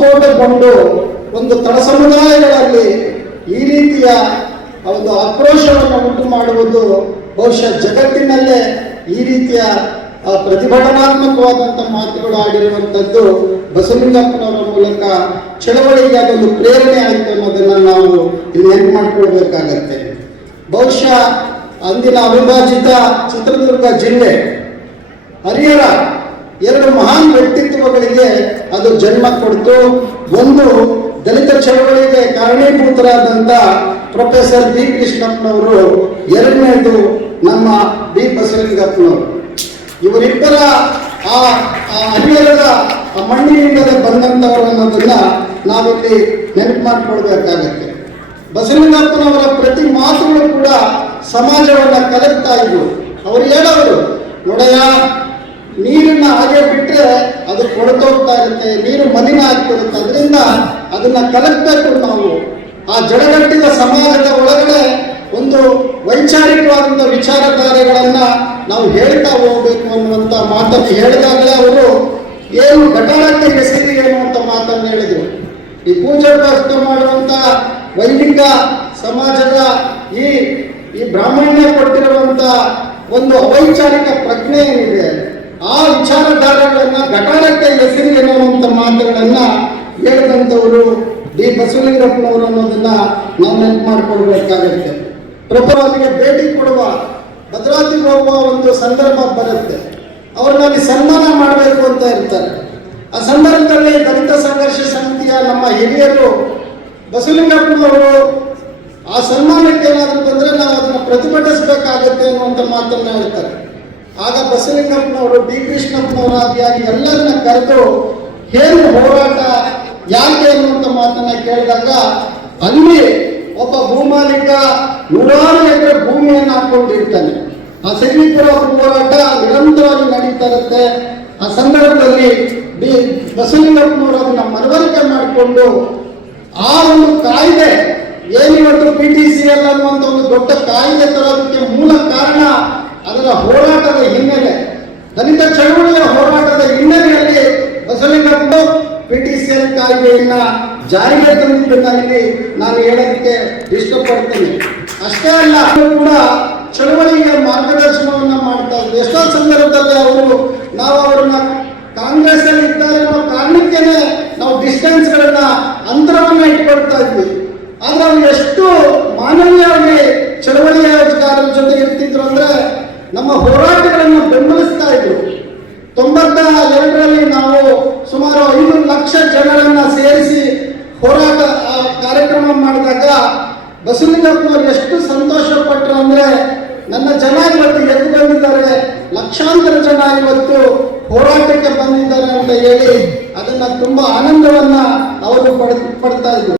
ಸ್ಫೋಟಗೊಂಡು ಒಂದು ತಳ ಸಮುದಾಯಗಳಲ್ಲಿ ಈ ರೀತಿಯ ಒಂದು ಆಕ್ರೋಶವನ್ನು ಉಂಟು ಮಾಡುವುದು ಬಹುಶಃ ಜಗತ್ತಿನಲ್ಲೇ ಈ ರೀತಿಯ ಪ್ರತಿಭಟನಾತ್ಮಕವಾದಂಥ ಮಾತುಗಳು ಆಡಿರುವಂಥದ್ದು ಬಸವಲಿಂಗಪ್ಪನವರ ಮೂಲಕ ಚಳವಳಿಗೆ ಅದೊಂದು ಪ್ರೇರಣೆ ಆಯಿತು ಅನ್ನೋದನ್ನು ನಾವು ಇಲ್ಲಿ ನೆನಪು ಮಾಡಿಕೊಳ್ಬೇಕಾಗತ್ತೆ. ಬಹುಶಃ ಅಂದಿನ ಅವಿಭಾಜಿತ ಚಿತ್ರದುರ್ಗ ಜಿಲ್ಲೆ ಹರಿಹರ ಎರಡು ಮಹಾನ್ ವ್ಯಕ್ತಿತ್ವಗಳಿಗೆ ಅದು ಜನ್ಮ ಕೊಡ್ತು. ಒಂದು ದಲಿತ ಚಳವಳಿಗೆ ಕಾರಣೀಭೂತರಾದಂಥ ಪ್ರೊಫೆಸರ್ ಬಿ ಕೃಷ್ಣಪ್ಪನವರು, ಎರಡನೇದು ನಮ್ಮ ಬಿ ಬಸವಲಿಂಗಪ್ಪನವರು. ಇವರಿಬ್ಬರ ಆ ಹರಿಹರದ ಮಣ್ಣಿನಿಂದಲೇ ಬಂದಂಥವರು ಅನ್ನೋದನ್ನ ನಾವಿಲ್ಲಿ ನೆನಪು ಮಾಡಿಕೊಳ್ಬೇಕಾಗತ್ತೆ. ಬಸವಲಿಂಗಪ್ಪನವರ ಪ್ರತಿ ಮಾತುಗಳು ಕೂಡ ಸಮಾಜವನ್ನ ಕಲಕ್ತಾ ಇದ್ವು. ಅವರು ಹೇಳೋರು, ನೋಡಯ್ಯ, ನೀರನ್ನ ಹಾಗೆ ಬಿಟ್ಟರೆ ಅದು ಕೊಳತೋಗ್ತಾ ಇರುತ್ತೆ, ನೀರು ಮಲಿನ ಆಗ್ತಿರುತ್ತೆ, ಅದರಿಂದ ಅದನ್ನ ಕಲಕಬೇಕು. ನಾವು ಆ ಜಡಗಟ್ಟಿದ ಸಮಾಜದ ಒಳಗಡೆ ಒಂದು ವೈಚಾರಿಕವಾದಂಥ ವಿಚಾರಧಾರೆಗಳನ್ನ ನಾವು ಹೇಳ್ತಾ ಹೋಗ್ಬೇಕು ಅನ್ನುವಂಥ ಮಾತನ್ನು ಹೇಳಿದಾಗಲೇ ಅವರು ಏನು ಘಟನಕ್ಕೆ ಹೆಸರು ಏನು ಅಂತ ಮಾತನ್ನು ಹೇಳಿದರು. ಈ ಪೂಜಾರ್ಥ ಮಾಡುವಂಥ ವೈದಿಕ ಸಮಾಜದ ಈ ಬ್ರಾಹ್ಮಣ್ಯ ಕೊಟ್ಟಿರುವಂಥ ಒಂದು ಅವೈಚಾರಿಕ ಪ್ರಜ್ಞೆ ಏನಿದೆ, ಆ ವಿಚಾರಧಾರೆಗಳನ್ನ ಘಟನಕ್ಕೆ ಹೆಸರು ಎನ್ನುವಂಥ ಮಾತುಗಳನ್ನ ಹೇಳಿದಂಥವರು ಡಿ ಬಸವಲಿಂಗಪ್ಪನವರು ಅನ್ನೋದನ್ನ ನಾವು ನೆನಪು ಮಾಡಿಕೊಳ್ಬೇಕಾಗತ್ತೆ. ಪ್ರಭುವಿಗೆ ಭೇಟಿ ಕೊಡುವ, ಭದ್ರಾವತಿಗೆ ಹೋಗುವ ಒಂದು ಸಂದರ್ಭ ಬರುತ್ತೆ. ಅವ್ರನ್ನಲ್ಲಿ ಸನ್ಮಾನ ಮಾಡಬೇಕು ಅಂತ ಇರ್ತಾರೆ. ಆ ಸಂದರ್ಭದಲ್ಲಿ ದಲಿತ ಸಂಘರ್ಷ ಸಮಿತಿಯ ನಮ್ಮ ಹಿರಿಯರು ಬಸವಲಿಂಗಪ್ಪನವರು ಆ ಸನ್ಮಾನಕ್ಕೆ ಏನಾದರೂ ಬಂದರೆ ನಾವು ಅದನ್ನು ಪ್ರತಿಭಟಿಸಬೇಕಾಗತ್ತೆ ಅನ್ನುವಂಥ ಮಾತನ್ನ ಹೇಳ್ತಾರೆ. ಆಗ ಬಸವಲಿಂಗಪ್ಪನವರು, ಬಿ ಕೃಷ್ಣಪ್ಪನವರಾದಿಯಾಗಿ ಎಲ್ಲರನ್ನ ಕರೆದು ಏನು ಹೋರಾಟ, ಯಾಕೆ ಅನ್ನುವಂಥ ಮಾತನ್ನ ಕೇಳಿದಾಗ ಅಲ್ಲಿ ಒಬ್ಬ ಭೂಮಾಲೀಕ 100 ಎಕರೆ ಭೂಮಿಯನ್ನು ಹಾಕೊಂಡಿರ್ತಾನೆ. ಆ ಸೈನಿಕರ ಹೋರಾಟ ನಿರಂತರವಾಗಿ ನಡೀತಾ ಇರುತ್ತೆ. ಆ ಸಂದರ್ಭದಲ್ಲಿ ಬಸವಲಿಂಗಪ್ಪನವರು ಅದನ್ನ ಮನವರಿಕೆ ಮಾಡಿಕೊಂಡು ಆ ಒಂದು ಕಾಯ್ದೆ ಏನಿವತ್ತು PTCL ಅನ್ನುವಂಥ ಒಂದು ದೊಡ್ಡ ಕಾಯ್ದೆ ತರೋದಕ್ಕೆ ಮೂಲ ಕಾರಣ ಅದರ ಹೋರಾಟದ ಹಿನ್ನೆಲೆ, ದಲಿತ ಚಳವಳಿಯ ಹೋರಾಟದ ಹಿನ್ನೆಲೆಯಲ್ಲಿ ಬಸವಲಿಂಗಪ್ಪನವರು PTCL ಕಾಯ್ದೆಯನ್ನ ಜಾರಿಗೆ ತಂದಿದ್ದರಲ್ಲಿ ನಾನು ಹೇಳೋದಕ್ಕೆ ಇಷ್ಟಪಡ್ತೀನಿ. ಅಷ್ಟೇ ಅಲ್ಲ, ಕೂಡ ಚಳವಳಿಗೆ ಮಾರ್ಗದರ್ಶನವನ್ನ ಮಾಡ್ತಾ ಇದ್ರು. ಎಷ್ಟೋ ಸಂದರ್ಭದಲ್ಲಿ ನಾವು ಅವರನ್ನ ಕಾಂಗ್ರೆಸ್ ಅಲ್ಲಿ ಇದ್ದಾರೆ ಅನ್ನೋ ಕಾರಣಕ್ಕೇನೆ ನಾವು ಡಿಸ್ಟೆನ್ಸ್ಗಳನ್ನ, ಅಂತರವನ್ನ ಇಟ್ಕೊಳ್ತಾ ಇದ್ವಿ. ಆದ್ರೆ ಅವ್ರು ಎಷ್ಟು ಮಾನವೀಯವಾಗಿ ಚಳವಳಿಗಾರರ ಜೊತೆ ಇರ್ತಿದ್ರು ಅಂದ್ರೆ ನಮ್ಮ ಹೋರಾಟಗಳನ್ನು ಬೆಂಬಲಿಸ್ತಾ ಇದ್ರು. 92ರಲ್ಲಿ ನಾವು ಸುಮಾರು 5 ಲಕ್ಷ ಜನರನ್ನ ಸೇರಿಸಿ ಹೋರಾಟ ಕಾರ್ಯಕ್ರಮ ಮಾಡಿದಾಗ ಬಸವಲಿಂಗಪ್ಪನವರು ಎಷ್ಟು ಸಂತೋಷ ಪಟ್ಟರು ಅಂದ್ರೆ, ನನ್ನ ಜನ ಇವತ್ತು ಎದ್ದು ಬಂದಿದ್ದಾರೆ, ಲಕ್ಷಾಂತರ ಜನ ಇವತ್ತು ಹೋರಾಟಕ್ಕೆ ಬಂದಿದ್ದಾರೆ